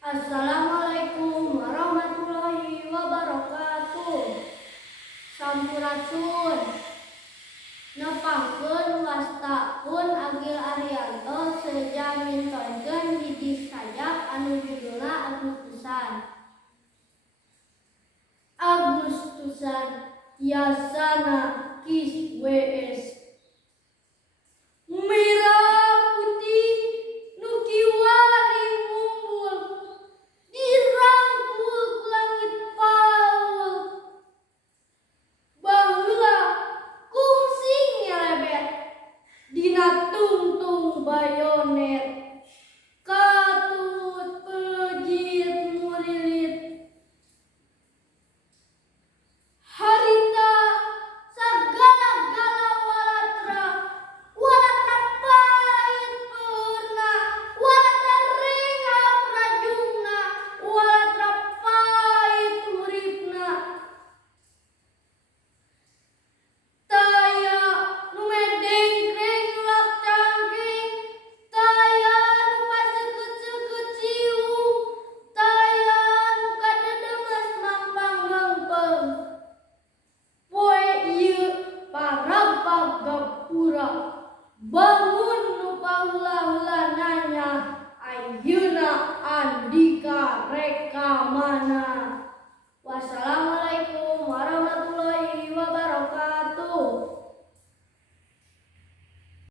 Assalamualaikum warahmatullahi wabarakatuh. Sampurasun. Nepangkeun wastakeun Agil Arianto sejamintonkeun hiji sajak anu judulna Agustusan. Agustusan Yasana Kis WS merah putih nu kiwari mumbul dirangkul ku langit paul baheula kungsing nyelebet dina tungtung bayonet katut pelejit murilit harita sagala-gala walatra pait peurna walatra rengah prajungna walatra pait uripna taya nu medengkreng lak cangkeng taya nu paseukeut-seukeut ciung taya nu kadedenges mampang lempeng poe ieu parampag gapura